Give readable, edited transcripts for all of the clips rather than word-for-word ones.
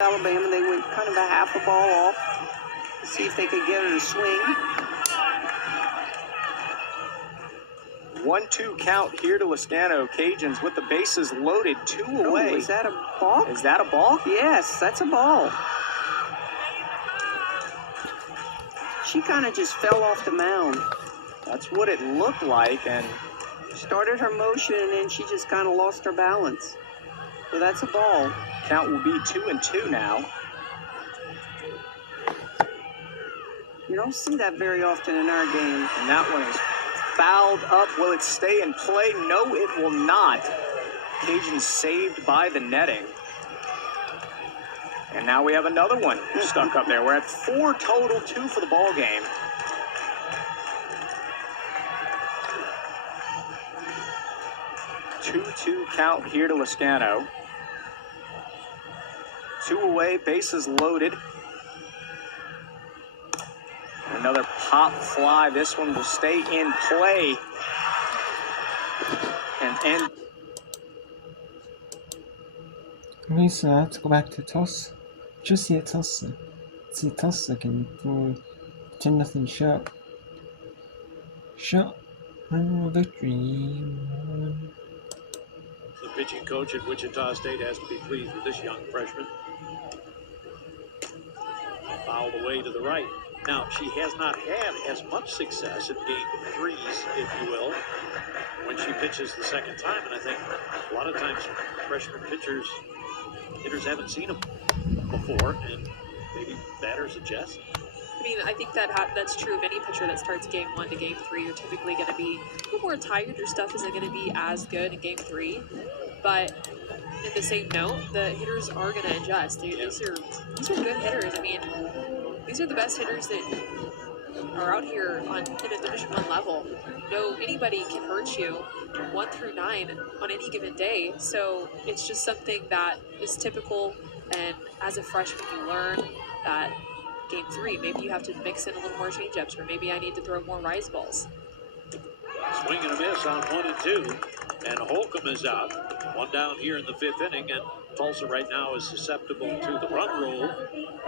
Alabama, they went kind of a half a ball off to see if they could get her to swing. 1-2 count here to Lascano. Cajuns with the bases loaded, 2 away. Is that a ball? Is that a ball? Yes, that's a ball. She kind of just fell off the mound. That's what it looked like, and started her motion, and then she just kind of lost her balance. So that's a ball. Count will be 2-2 now. You don't see that very often in our game. And that one is fouled up. Will it stay in play? No, it will not. Cajuns saved by the netting. And now we have another one stuck up there. We're at 4 total, 2 for the ball game. Two count here to Lascano. 2 away, bases loaded. Another pop fly. This one will stay in play. And Lisa, to go back to toss. Just see a toss. See a toss again for 10-0 shot. Shot. Victory. The pitching coach at Wichita State has to be pleased with this young freshman. Fouled away to the right. Now, she has not had as much success in game 3s, if you will, when she pitches the second time. And I think a lot of times freshman hitters haven't seen them before, and maybe batters adjust. I mean, I think that's true of any pitcher that starts game 1 to game 3. You're typically going to be a little more tired. Your stuff isn't going to be as good in game 3. But in the same note, the hitters are going to adjust. These are good hitters. I mean, these are the best hitters that are out here in a Division I level. No, anybody can hurt you 1 through 9 on any given day. So it's just something that is typical. And as a freshman, you learn that game 3, maybe you have to mix in a little more changeups, or maybe I need to throw more rise balls. Swing and a miss on 1 and 2. And Holcomb is out. 1 down here in the 5th inning, and Tulsa right now is susceptible to the run roll.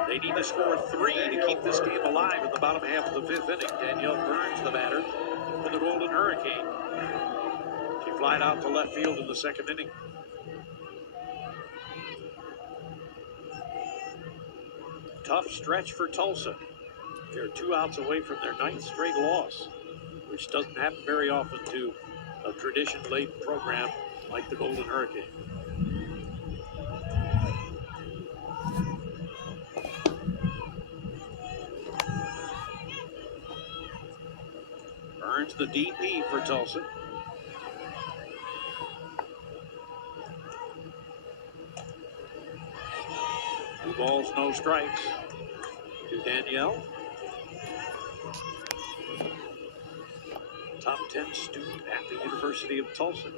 They need to score 3 to keep this game alive in the bottom half of the 5th inning. Danielle Burns, the batter, for the Golden Hurricane. She flied out to left field in the 2nd inning. Tough stretch for Tulsa. They're 2 outs away from their 9th straight loss, which doesn't happen very often to a tradition-laden program like the Golden Hurricane. Burns the DP for Tulsa. Two balls, no strikes to Danielle. Top 10 student at the University of Tulsa,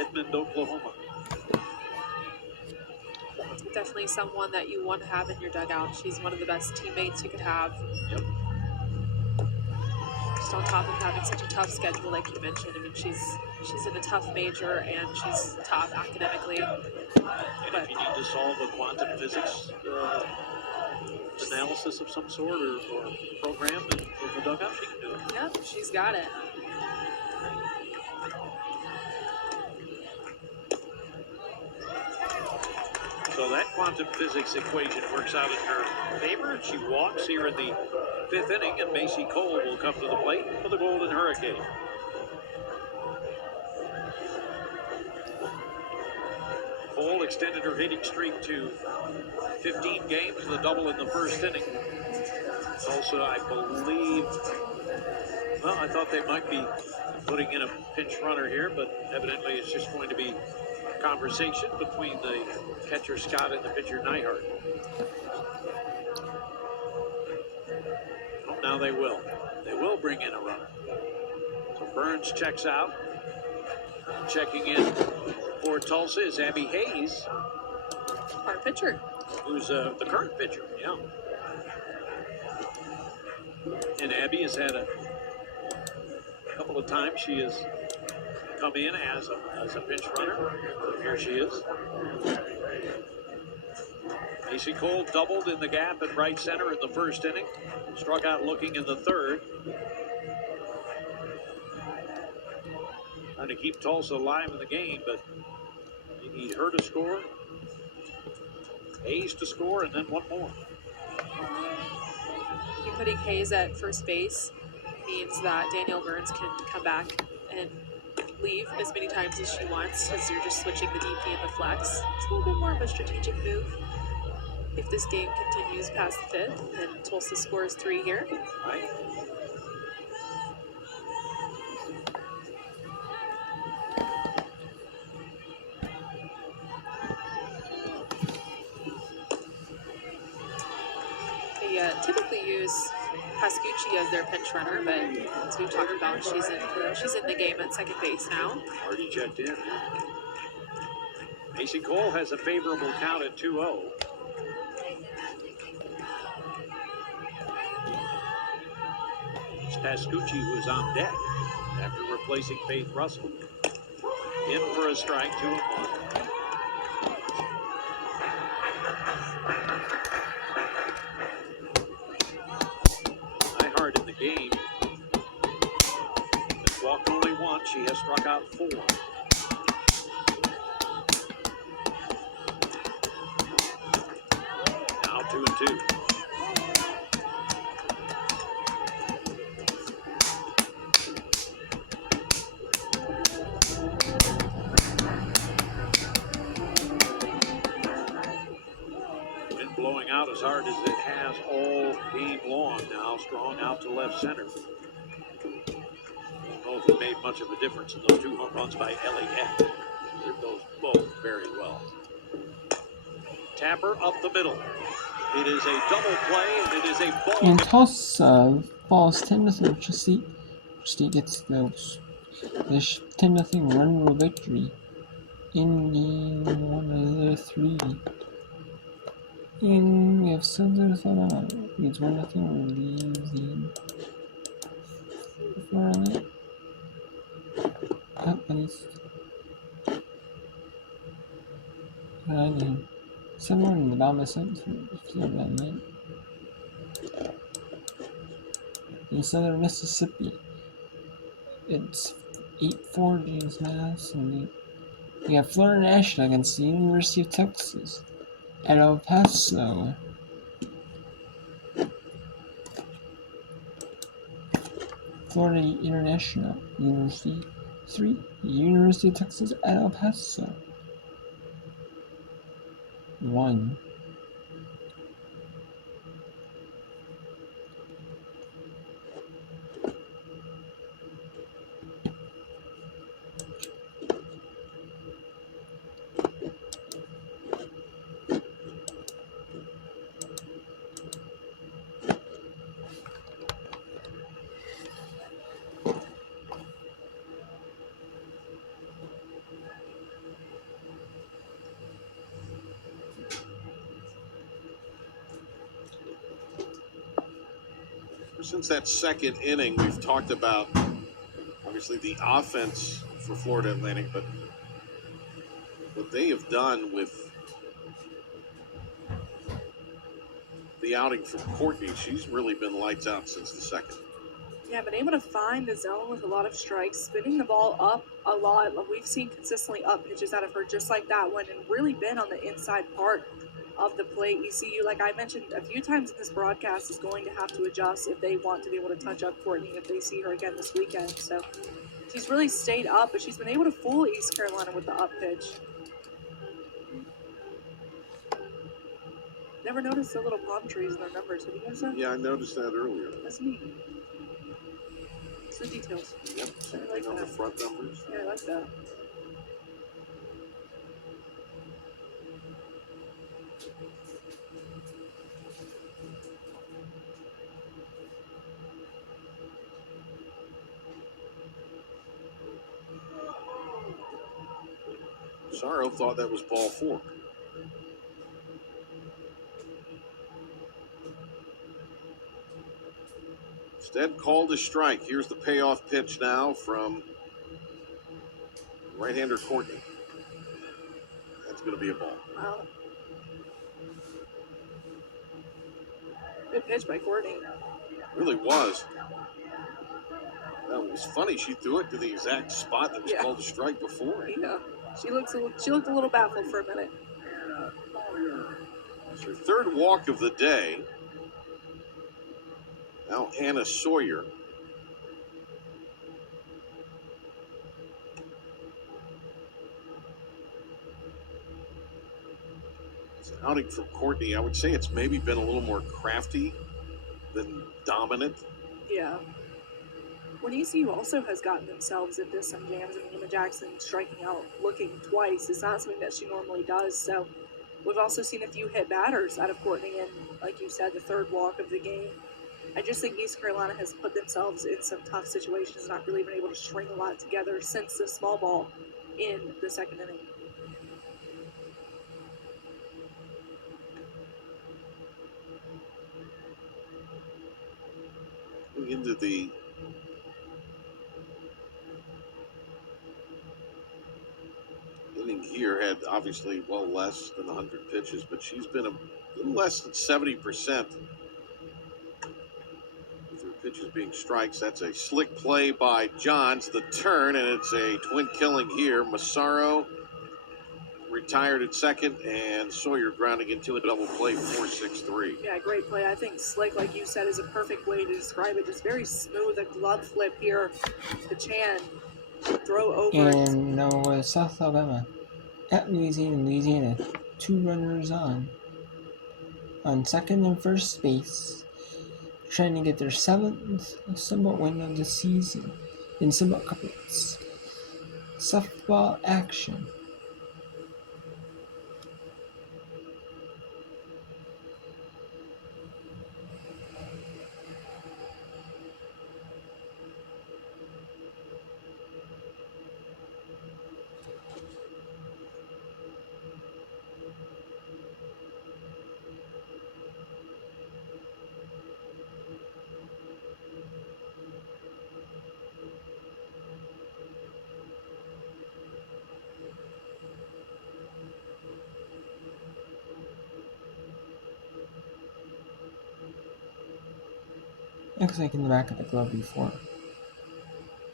Edmond, Oklahoma. Definitely someone that you want to have in your dugout. She's one of the best teammates you could have. Yep. Just on top of having such a tough schedule, like you mentioned. I mean, she's in a tough major, and she's tough academically. And if you need to solve a quantum physics analysis of some sort or program in the dugout, she can do it. Yep, she's got it. So that quantum physics equation works out in her favor, and she walks here in the 5th inning, and Macy Cole will come to the plate for the Golden Hurricane. Cole extended her hitting streak to 15 games with a double in the 1st inning. Also, I believe, well, I thought they might be putting in a pinch runner here, but evidently it's just going to be conversation between the catcher Scott and the pitcher Neihart. Well, now they will. They will bring in a runner. So Burns checks out. Checking in for Tulsa is Abby Hayes. Our pitcher. Who's the current pitcher, yeah. And Abby has had a couple of times she has come in as a pinch runner. Here she is. Macy Cole doubled in the gap at right center in the first inning. Struck out looking in the third. Trying to keep Tulsa alive in the game, but they need her to score, Hayes to score, and then one more. Putting Hayes at first base means that Danielle Burns can come back and leave as many times as she wants, because you're just switching the DP and the flex. It's a little bit more of a strategic move. If this game continues past the fifth and Tulsa scores 3 here. Right. They typically use Pascucci as their pinch runner, but as we've talked about, she's in the game at second base now. Already checked in. Macy Cole has a favorable count at 2-0. It's Pascucci who's on deck after replacing Faith Russell. In for a strike, 2-1. In the game. Has walked only once. She has struck out 4. Now 2-2. Wind blowing out as hard as it has all game long now. Strong out to left center. I don't know if it made much of a difference in those 2 home runs by Elliott. Did those both very well. Tapper up the middle. It is a double play, and it is a ball. And Tulsa falls 10-0. Just gets those. This 10-0 run rule victory in game 1 of the 3. And we have Southern Thought leads 1-0, leaving for it. At least. Someone in the bottom of the seventh for that night. In southern Mississippi, it's 8-4 James Mass, and we have Florida National against the University of Texas at El Paso. Florida International University 3, University of Texas at El Paso 1. Since that second inning, we've talked about obviously the offense for Florida Atlantic, but what they have done with the outing from Courtney, she's really been lights out since the second. Yeah, been able to find the zone with a lot of strikes, spinning the ball up a lot. We've seen consistently up pitches out of her just like that one, and really been on the inside part of the plate. ECU, like I mentioned a few times in this broadcast, is going to have to adjust if they want to be able to touch up Courtney if they see her again this weekend. So she's really stayed up, but she's been able to fool East Carolina with the up pitch. Never noticed the little palm trees in their numbers. Have you noticed that? Yeah, I noticed that earlier. That's neat. It's the details. Yep, I like on the that. front numbers. Yeah, I like that. Sorrow thought that was ball 4. Instead, called a strike. Here's the payoff pitch now from right-hander Courtney. That's going to be a ball. Wow. Good pitch by Courtney. Really was. That was funny. She threw it to the exact spot that was Yeah. called a strike before. Yeah. She looked a little baffled for a minute. It's her third walk of the day. Now Anna Sawyer. It's an outing from Courtney. I would say it's maybe been a little more crafty than dominant. Yeah. When ECU also has gotten themselves into some jams, I mean, Emma Jackson striking out looking twice is not something that she normally does. So we've also seen a few hit batters out of Courtney, and like you said, the third walk of the game. I just think East Carolina has put themselves in some tough situations, not really been able to string a lot together since the small ball in the second inning. Into the inning here had obviously well less than 100 pitches, but she's been a little less than 70% with her pitches being strikes. That's a slick play by Johns. The turn, and it's a twin killing here. Massaro retired at second, and Sawyer grounding into a double play, 4-6-3. Yeah, great play. I think slick, like you said, is a perfect way to describe it. Just very smooth, a glove flip here. The Chan throw over. And now South Alabama at Louisiana. 2 runners on second and first base, trying to get their 7th Sunbelt win of the season in Sunbelt Couplets. Softball action. Looks like in the back of the glove before.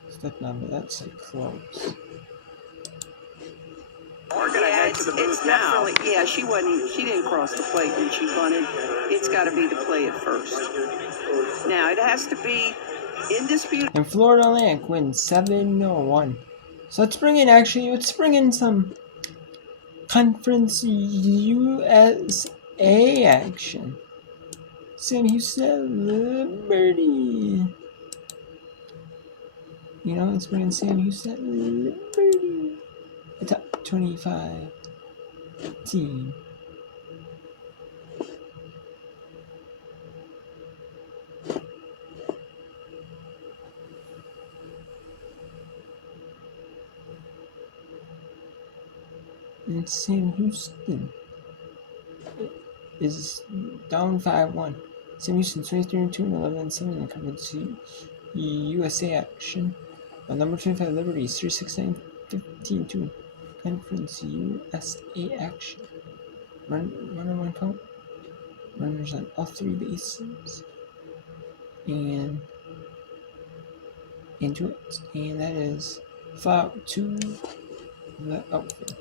Stepping on, but that's like close. We're gonna head to the booth now. Yeah, she didn't cross the plate when she bunted. It's got to be the play at first. Now, it has to be indisputable. And Florida Atlantic wins 7-1. So let's bring in some Conference USA action. Sam Houston, Liberty. Let's bring in Sam Houston, Liberty. The top 25 team. And Sam Houston is down 5-1. Sam Houston 23-2 and 11-7 in Conference USA action. Number 25 Liberty 369 15-2 Conference USA action. One count. Runners on all 3 bases. And into it. And that is foul to the outfield.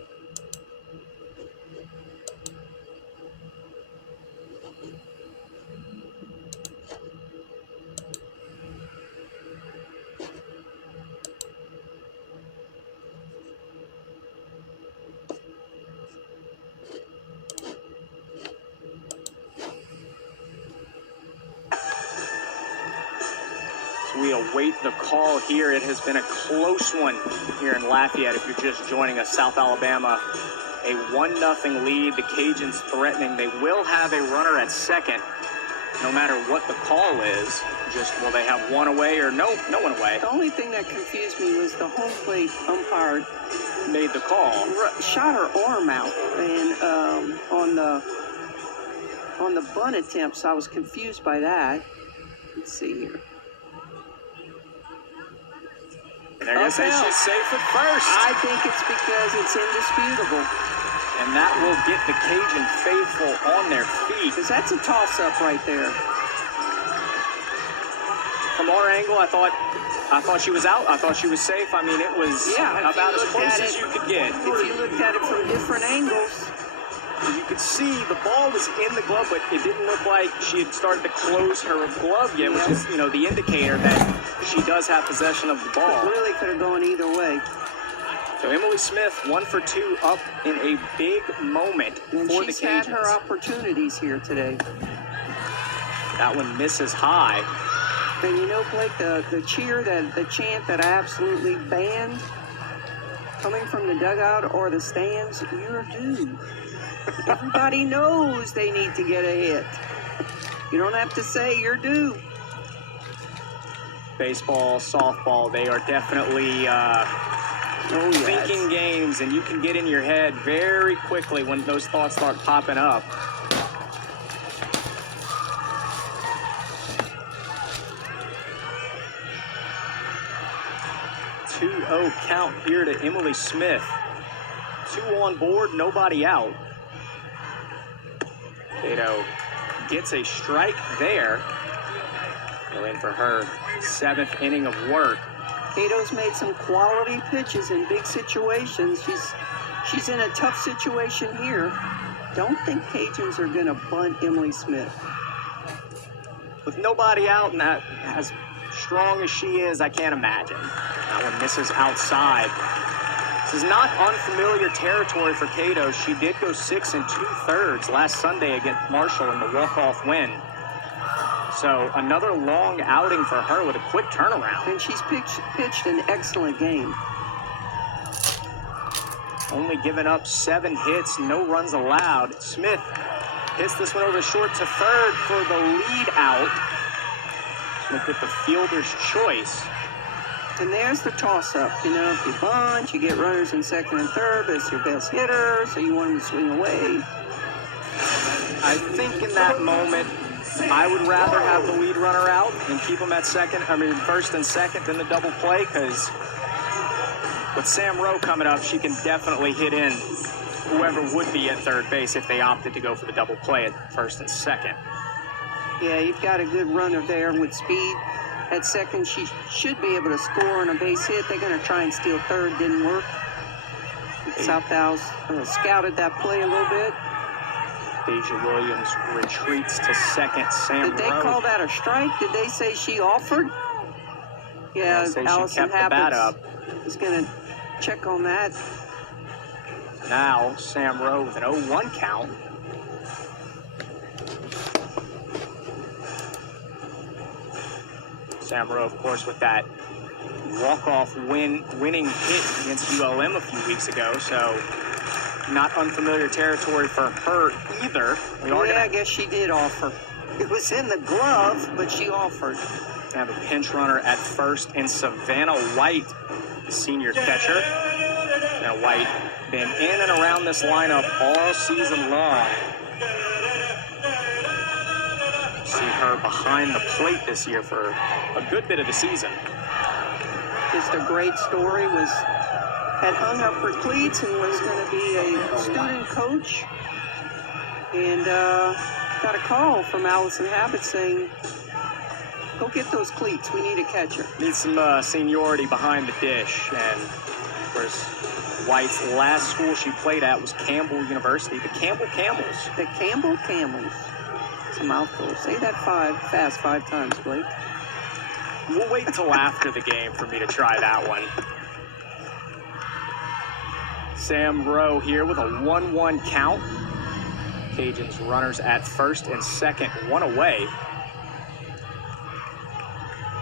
We await the call here. It has been a close one here in Lafayette. If you're just joining us, South Alabama, a 1-0 lead. The Cajuns threatening. They will have a runner at second, no matter what the call is. Just will they have one away or no one away? The only thing that confused me was the home plate umpire Made the call. Shot her arm out, and on the bunt attempt, so I was confused by that. Let's see here. They're going to say she's safe at first. I think it's because it's indisputable. And that will get the Cajun faithful on their feet. Because that's a toss-up right there. From our angle, I thought she was out. I thought she was safe. I mean, it was about as close as you could get. If you looked at it from different angles, you could see the ball was in the glove, but it didn't look like she had started to close her glove yet, which is, the indicator that she does have possession of the ball. it really could have gone either way. So Emily Smith, 1 for 2, up in a big moment And for the she's had her Cajuns. opportunities here today. That one misses high. And Blake, the cheer, the chant that I absolutely banned, coming from the dugout or the stands, you're due. Everybody knows they need to get a hit. You don't have to say you're due. Baseball, softball, they are definitely thinking games, and you can get in your head very quickly when those thoughts start popping up. Two-0 count here to Emily Smith. 2 on board, nobody out. Cato gets a strike there. Go in for her 7th inning of work. Cato's made some quality pitches in big situations. She's in a tough situation here. Don't think Cajuns are going to bunt Emily Smith. With nobody out and that as strong as she is, I can't imagine. That one misses outside. This is not unfamiliar territory for Cato. She did go 6 2/3 last Sunday against Marshall in the walk-off win. So another long outing for her with a quick turnaround. And she's pitched an excellent game. Only giving up 7 hits, no runs allowed. Smith hits this one over short to third for the lead out. Smith with the fielder's choice. And there's the toss-up. If you bunt, you get runners in second and third, but it's your best hitter, so you want him to swing away. I think in that moment, I would rather have the lead runner out and keep him at first and second than the double play, because with Sam Rowe coming up, she can definitely hit in whoever would be at third base if they opted to go for the double play at first and second. Yeah, you've got a good runner there with speed. At second, she should be able to score on a base hit. They're going to try and steal third. Didn't work. South Dallas scouted that play a little bit. Deja Williams retreats to second. Sam Did they Rowe. call that a strike? Did they say she offered? Yeah, Say she Allison kept the bat up. is going to check on that. Now Sam Rowe with an 0-1 count. Sam Rowe, of course, with that walk-off winning hit against ULM a few weeks ago, so not unfamiliar territory for her either. I guess she did offer. It was in the glove, but she offered. Have a pinch runner at first, and Savannah White, the senior catcher. Now White been in and around this lineup all season long. See her behind the plate this year for a good bit of the season. Just a great story. Had hung up her cleats and was going to be a student coach. And got a call from Allison Habit saying, go get those cleats. We need a catcher. Needs some seniority behind the dish. And, of course, White's last school she played at was Campbell University, the Campbell Camels. The Campbell Camels. It's a mouthful. Say that fast 5 times, Blake. We'll wait until after the game for me to try that one. Sam Rowe here with a 1-1 count. Cajuns runners at first and second, 1 away.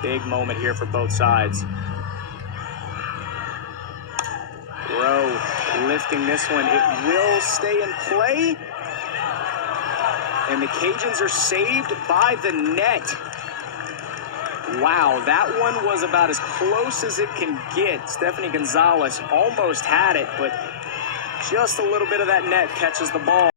Big moment here for both sides. Rowe lifting this one. It will stay in play. And the Cajuns are saved by the net. Wow, that one was about as close as it can get. Stephanie Gonzalez almost had it, but just a little bit of that net catches the ball.